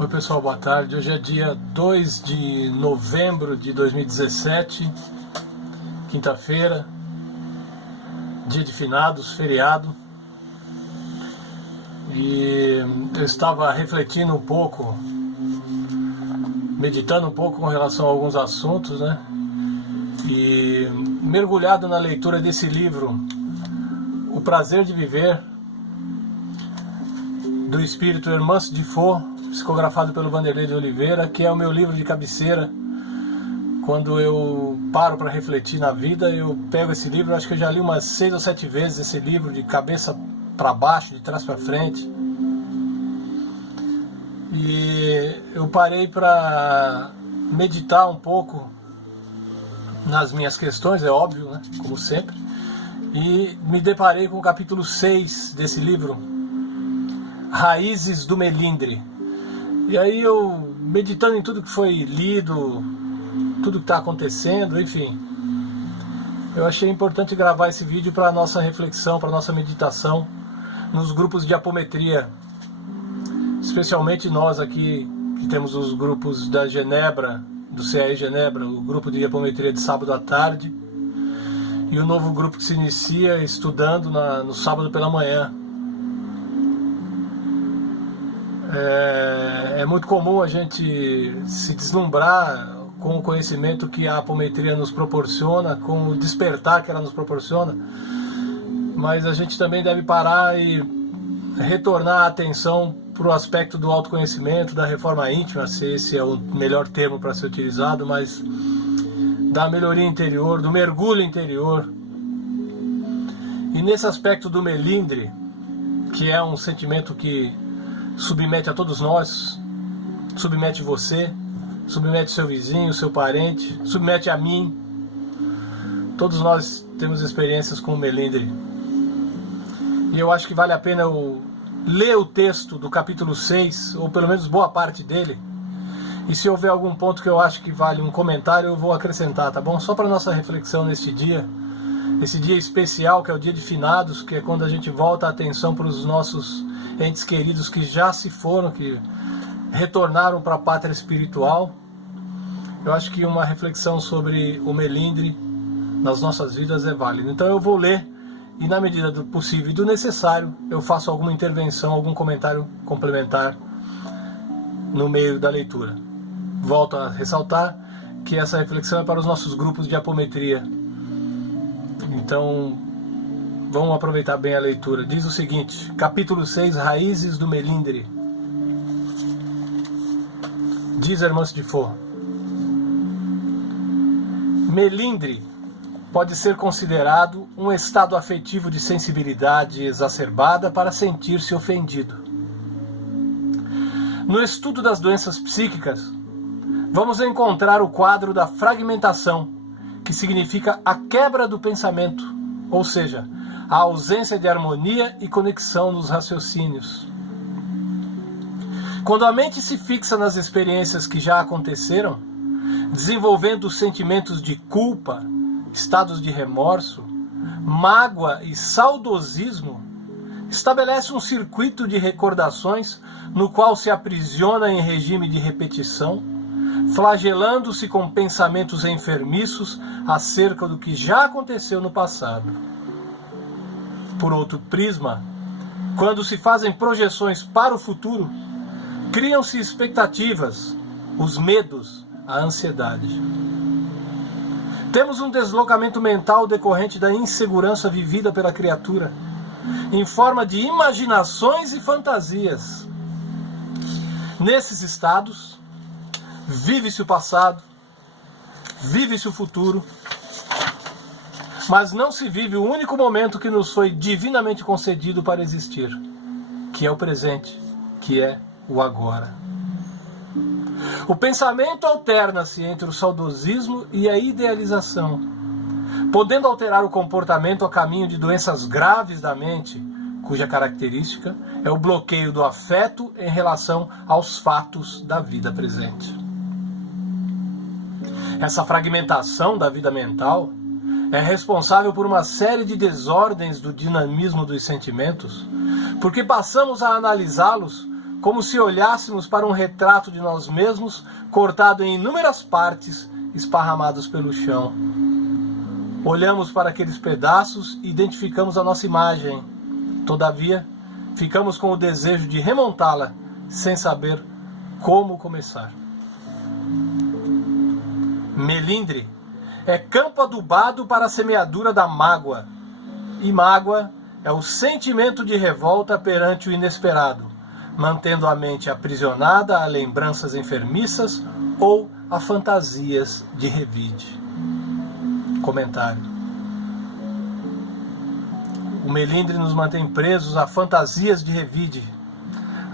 Oi pessoal, boa tarde. Hoje é dia 2 de novembro de 2017, quinta-feira, dia de finados, feriado. E eu estava refletindo um pouco, meditando um pouco com relação a alguns assuntos, né? E mergulhado na leitura desse livro, O Prazer de Viver, do espírito Hermance de Faux, psicografado pelo Vanderlei de Oliveira, que é o meu livro de cabeceira. Quando eu paro para refletir na vida, eu pego esse livro. Acho que eu já li umas 6 ou 7 vezes esse livro, de cabeça para baixo, de trás para frente. E eu parei para meditar um pouco nas minhas questões, é óbvio, né? Como sempre. E me deparei com o capítulo 6 desse livro, Raízes do Melindre. E aí eu, meditando em tudo que foi lido, tudo que está acontecendo, enfim, eu achei importante gravar esse vídeo para a nossa reflexão, para a nossa meditação nos grupos de apometria. Especialmente nós aqui, que temos os grupos da Genebra, do CAE Genebra, o grupo de apometria de sábado à tarde, e o novo grupo que se inicia estudando no sábado pela manhã. É muito comum a gente se deslumbrar com o conhecimento que a apometria nos proporciona, com o despertar que ela nos proporciona, mas a gente também deve parar e retornar a atenção para o aspecto do autoconhecimento, da reforma íntima, se esse é o melhor termo para ser utilizado, mas da melhoria interior, do mergulho interior. E nesse aspecto do melindre, que é um sentimento que submete a todos nós, submete você, submete seu vizinho, seu parente, submete a mim. Todos nós temos experiências com o melindre. E eu acho que vale a pena eu ler o texto do capítulo 6, ou pelo menos boa parte dele. E se houver algum ponto que eu acho que vale um comentário, eu vou acrescentar, tá bom? Só para nossa reflexão neste dia. Esse dia especial, que é o dia de finados, que é quando a gente volta a atenção para os nossos entes queridos que já se foram, que retornaram para a pátria espiritual. Eu acho que uma reflexão sobre o melindre nas nossas vidas é válida. Então eu vou ler e, na medida do possível e do necessário, eu faço alguma intervenção, algum comentário complementar no meio da leitura. Volto a ressaltar que essa reflexão é para os nossos grupos de apometria. Então, vamos aproveitar bem a leitura. Diz o seguinte, capítulo 6, Raízes do Melindre. Diz Hermance de Faux: melindre pode ser considerado um estado afetivo de sensibilidade exacerbada para sentir-se ofendido. No estudo das doenças psíquicas, vamos encontrar o quadro da fragmentação, que significa a quebra do pensamento, ou seja, a ausência de harmonia e conexão nos raciocínios. Quando a mente se fixa nas experiências que já aconteceram, desenvolvendo sentimentos de culpa, estados de remorso, mágoa e saudosismo, estabelece um circuito de recordações no qual se aprisiona em regime de repetição, flagelando-se com pensamentos enfermiços acerca do que já aconteceu no passado. Por outro prisma, quando se fazem projeções para o futuro, criam-se expectativas, os medos, a ansiedade. Temos um deslocamento mental decorrente da insegurança vivida pela criatura, em forma de imaginações e fantasias. Nesses estados, vive-se o passado, vive-se o futuro, mas não se vive o único momento que nos foi divinamente concedido para existir, que é o presente, que é o agora. O pensamento alterna-se entre o saudosismo e a idealização, podendo alterar o comportamento a caminho de doenças graves da mente, cuja característica é o bloqueio do afeto em relação aos fatos da vida presente. Essa fragmentação da vida mental é responsável por uma série de desordens do dinamismo dos sentimentos, porque passamos a analisá-los como se olhássemos para um retrato de nós mesmos, cortado em inúmeras partes, esparramados pelo chão. Olhamos para aqueles pedaços e identificamos a nossa imagem. Todavia, ficamos com o desejo de remontá-la, sem saber como começar. Melindre é campo adubado para a semeadura da mágoa. E mágoa é o sentimento de revolta perante o inesperado, mantendo a mente aprisionada a lembranças enfermiças ou a fantasias de revide. Comentário. O melindre nos mantém presos a fantasias de revide.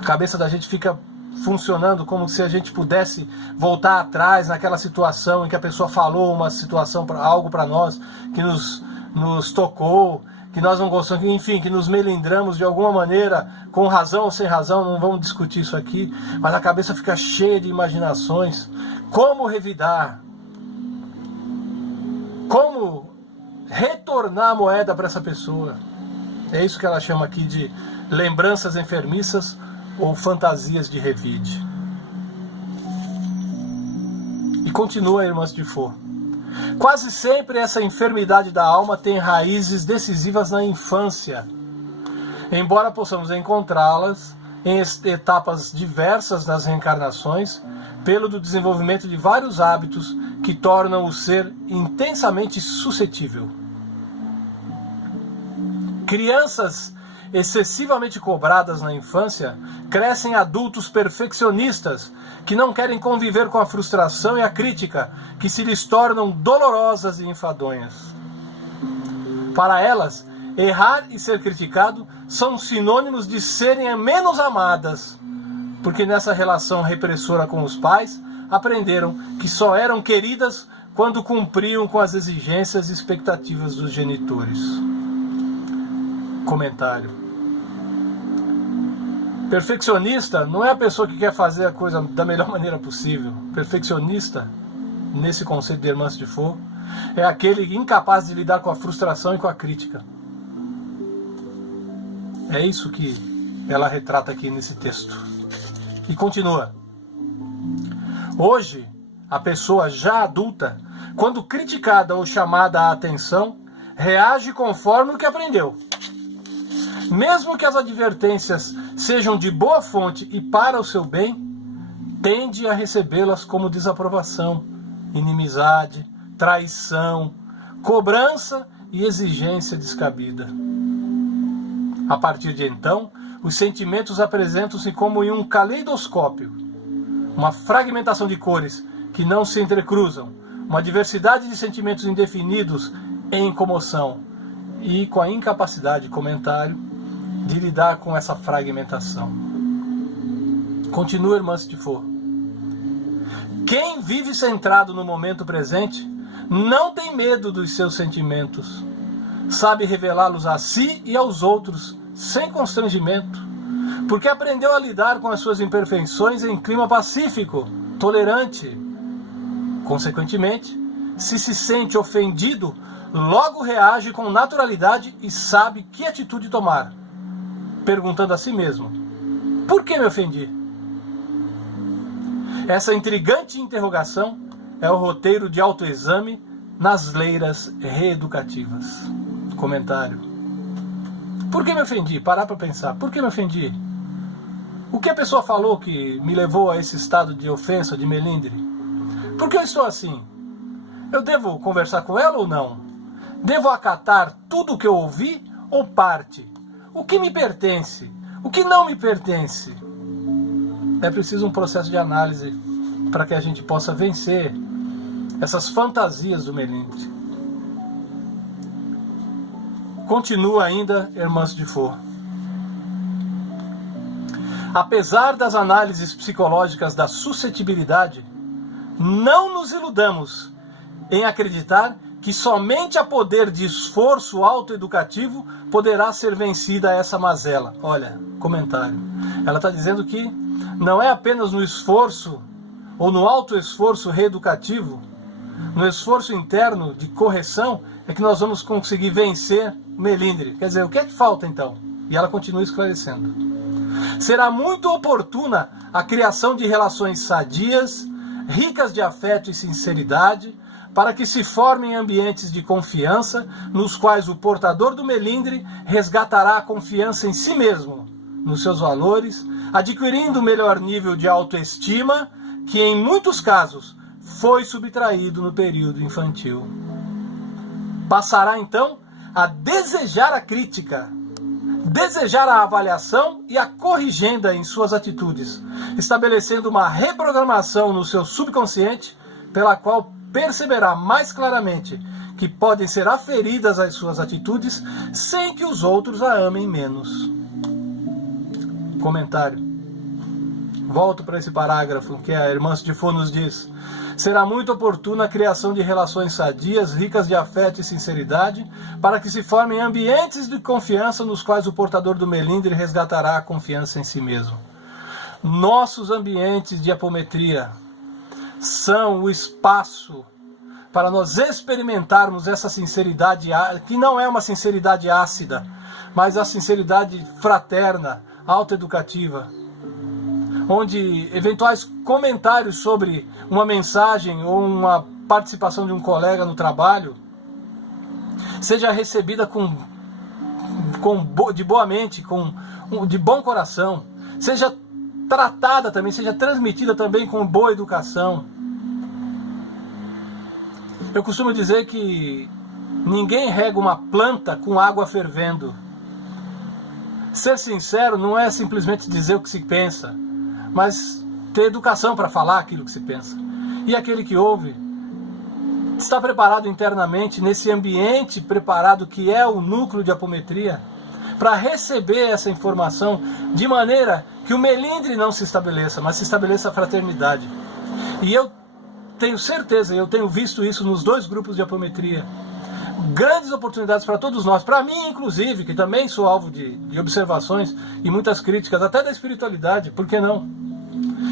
A cabeça da gente fica funcionando como se a gente pudesse voltar atrás naquela situação em que a pessoa falou uma situação, algo para nós, que nos tocou, que nós não gostamos, enfim, que nos melindramos de alguma maneira, com razão ou sem razão, não vamos discutir isso aqui, mas a cabeça fica cheia de imaginações. Como revidar? Como retornar a moeda para essa pessoa? É isso que ela chama aqui de lembranças enfermiças ou fantasias de revide. E continua, irmãs de Fo. Quase sempre essa enfermidade da alma tem raízes decisivas na infância, embora possamos encontrá-las em etapas diversas das reencarnações, pelo do desenvolvimento de vários hábitos que tornam o ser intensamente suscetível. Crianças excessivamente cobradas na infância crescem adultos perfeccionistas que não querem conviver com a frustração e a crítica, que se lhes tornam dolorosas e enfadonhas. Para elas, errar e ser criticado são sinônimos de serem menos amadas, porque nessa relação repressora com os pais, aprenderam que só eram queridas quando cumpriam com as exigências e expectativas dos genitores. Comentário. Perfeccionista não é a pessoa que quer fazer a coisa da melhor maneira possível. Perfeccionista, nesse conceito de Irmãs de Fo, é aquele incapaz de lidar com a frustração e com a crítica. É isso que ela retrata aqui nesse texto. E continua. Hoje, a pessoa já adulta, quando criticada ou chamada à atenção, reage conforme o que aprendeu. Mesmo que as advertências sejam de boa fonte e para o seu bem, tende a recebê-las como desaprovação, inimizade, traição, cobrança e exigência descabida. A partir de então, os sentimentos apresentam-se como em um caleidoscópio, uma fragmentação de cores que não se entrecruzam, uma diversidade de sentimentos indefinidos em comoção e com a incapacidade, comentário, de lidar com essa fragmentação. Continua, Irmãs de Fo. Quem vive centrado no momento presente não tem medo dos seus sentimentos, sabe revelá-los a si e aos outros sem constrangimento, porque aprendeu a lidar com as suas imperfeições em clima pacífico, tolerante. Consequentemente, se sente ofendido, logo reage com naturalidade e sabe que atitude tomar, perguntando a si mesmo: por que me ofendi? Essa intrigante interrogação é o roteiro de autoexame nas leiras reeducativas. Comentário. Por que me ofendi? Parar para pensar. Por que me ofendi? O que a pessoa falou que me levou a esse estado de ofensa, de melindre? Por que eu estou assim? Eu devo conversar com ela ou não? Devo acatar tudo o que eu ouvi ou parte? O que me pertence? O que não me pertence? É preciso um processo de análise para que a gente possa vencer essas fantasias do melindre. Continua ainda, Irmãs de Fo. Apesar das análises psicológicas da suscetibilidade, não nos iludamos em acreditar que somente a poder de esforço autoeducativo poderá ser vencida essa mazela. Olha, comentário. Ela está dizendo que não é apenas no esforço ou no autoesforço reeducativo, no esforço interno de correção, é que nós vamos conseguir vencer o melindre. Quer dizer, o que é que falta então? E ela continua esclarecendo. Será muito oportuna a criação de relações sadias, ricas de afeto e sinceridade, para que se formem ambientes de confiança, nos quais o portador do melindre resgatará a confiança em si mesmo, nos seus valores, adquirindo melhor nível de autoestima, que em muitos casos foi subtraído no período infantil. Passará então a desejar a crítica, desejar a avaliação e a corrigenda em suas atitudes, estabelecendo uma reprogramação no seu subconsciente, pela qual perceberá mais claramente que podem ser aferidas as suas atitudes sem que os outros a amem menos. Comentário. Volto para esse parágrafo que a irmã Stifo nos diz. Será muito oportuna a criação de relações sadias, ricas de afeto e sinceridade, para que se formem ambientes de confiança nos quais o portador do melindre resgatará a confiança em si mesmo. Nossos ambientes de apometria são o espaço para nós experimentarmos essa sinceridade, que não é uma sinceridade ácida, mas a sinceridade fraterna, autoeducativa, onde eventuais comentários sobre uma mensagem ou uma participação de um colega no trabalho seja recebida de boa mente, de bom coração, seja tratada também, seja transmitida também com boa educação. Eu costumo dizer que ninguém rega uma planta com água fervendo. Ser sincero não é simplesmente dizer o que se pensa, mas ter educação para falar aquilo que se pensa. E aquele que ouve está preparado internamente, nesse ambiente preparado que é o núcleo de apometria, para receber essa informação de maneira que o melindre não se estabeleça, mas se estabeleça a fraternidade. E eu tenho certeza, eu tenho visto isso nos dois grupos de apometria. Grandes oportunidades para todos nós, para mim inclusive, que também sou alvo de observações e muitas críticas, até da espiritualidade, por que não?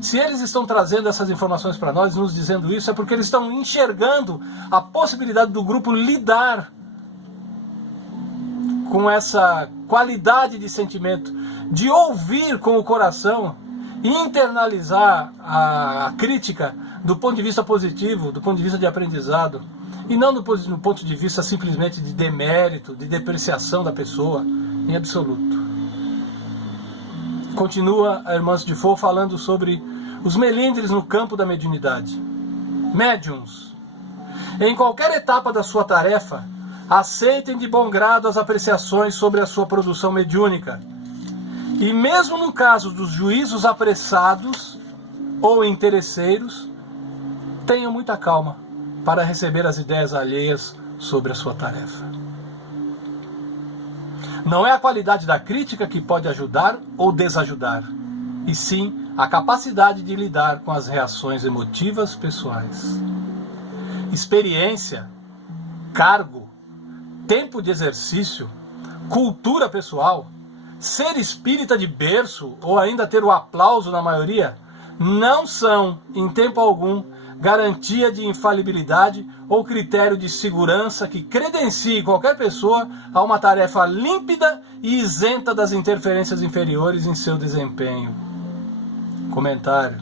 Se eles estão trazendo essas informações para nós, nos dizendo isso, é porque eles estão enxergando a possibilidade do grupo lidar com essa qualidade de sentimento, de ouvir com o coração e internalizar a crítica do ponto de vista positivo, do ponto de vista de aprendizado, e não do ponto de vista simplesmente de demérito, de depreciação da pessoa, em absoluto. Continua a irmã Stifo falando sobre os melindres no campo da mediunidade. Médiuns, em qualquer etapa da sua tarefa, aceitem de bom grado as apreciações sobre a sua produção mediúnica. E mesmo no caso dos juízos apressados ou interesseiros, tenham muita calma para receber as ideias alheias sobre a sua tarefa. Não é a qualidade da crítica que pode ajudar ou desajudar, e sim a capacidade de lidar com as reações emotivas pessoais. Experiência, cargo, tempo de exercício, cultura pessoal, ser espírita de berço ou ainda ter o aplauso na maioria, não são, em tempo algum, garantia de infalibilidade ou critério de segurança que credencie qualquer pessoa a uma tarefa límpida e isenta das interferências inferiores em seu desempenho. Comentário.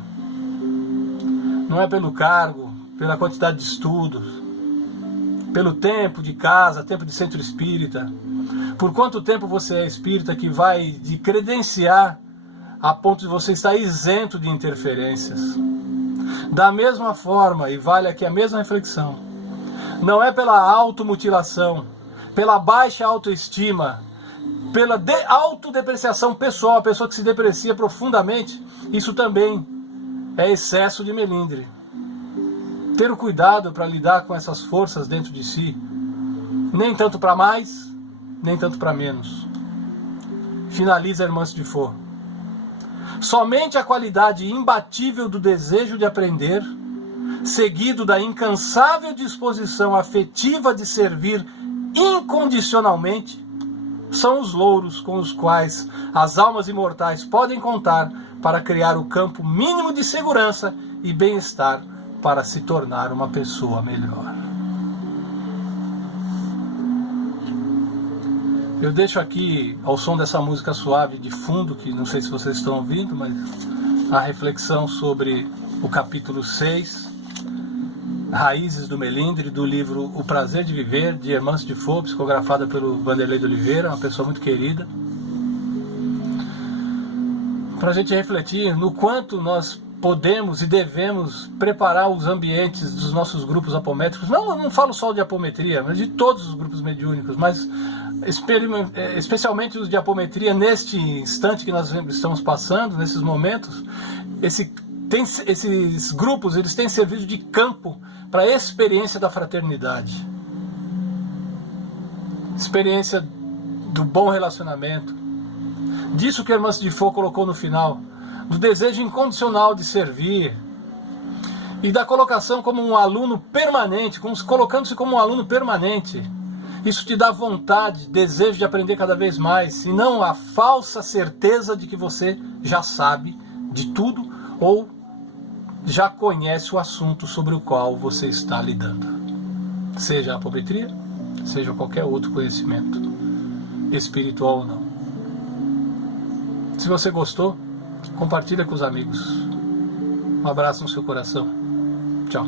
Não é pelo cargo, pela quantidade de estudos, pelo tempo de casa, tempo de centro espírita, por quanto tempo você é espírita, que vai de credenciar a ponto de você estar isento de interferências. Da mesma forma, e vale aqui a mesma reflexão, não é pela automutilação, pela baixa autoestima, pela autodepreciação pessoal, a pessoa que se deprecia profundamente, isso também é excesso de melindre. Ter o cuidado para lidar com essas forças dentro de si, nem tanto para mais, nem tanto para menos. Finaliza a irmã Stifo. Somente a qualidade imbatível do desejo de aprender, seguido da incansável disposição afetiva de servir incondicionalmente, são os louros com os quais as almas imortais podem contar para criar o campo mínimo de segurança e bem-estar para se tornar uma pessoa melhor. Eu deixo aqui, ao som dessa música suave de fundo, que não sei se vocês estão ouvindo, mas a reflexão sobre o capítulo 6, Raízes do Melindre, do livro O Prazer de Viver, de Hermance de Faux, psicografada pelo Vanderlei de Oliveira, uma pessoa muito querida. Para a gente refletir no quanto nós podemos e devemos preparar os ambientes dos nossos grupos apométricos. Não falo só de apometria, mas de todos os grupos mediúnicos, mas especialmente os de apometria neste instante que nós estamos passando, nesses momentos. Esses grupos, eles têm servido de campo para a experiência da fraternidade, experiência do bom relacionamento, disso que Hermance de Faux colocou no final, do desejo incondicional de servir e da colocação como um aluno permanente, colocando-se como um aluno permanente. Isso te dá vontade, desejo de aprender cada vez mais, e não a falsa certeza de que você já sabe de tudo ou já conhece o assunto sobre o qual você está lidando. Seja a apometria, seja qualquer outro conhecimento, espiritual ou não. Se você gostou, compartilha com os amigos. Um abraço no seu coração. Tchau.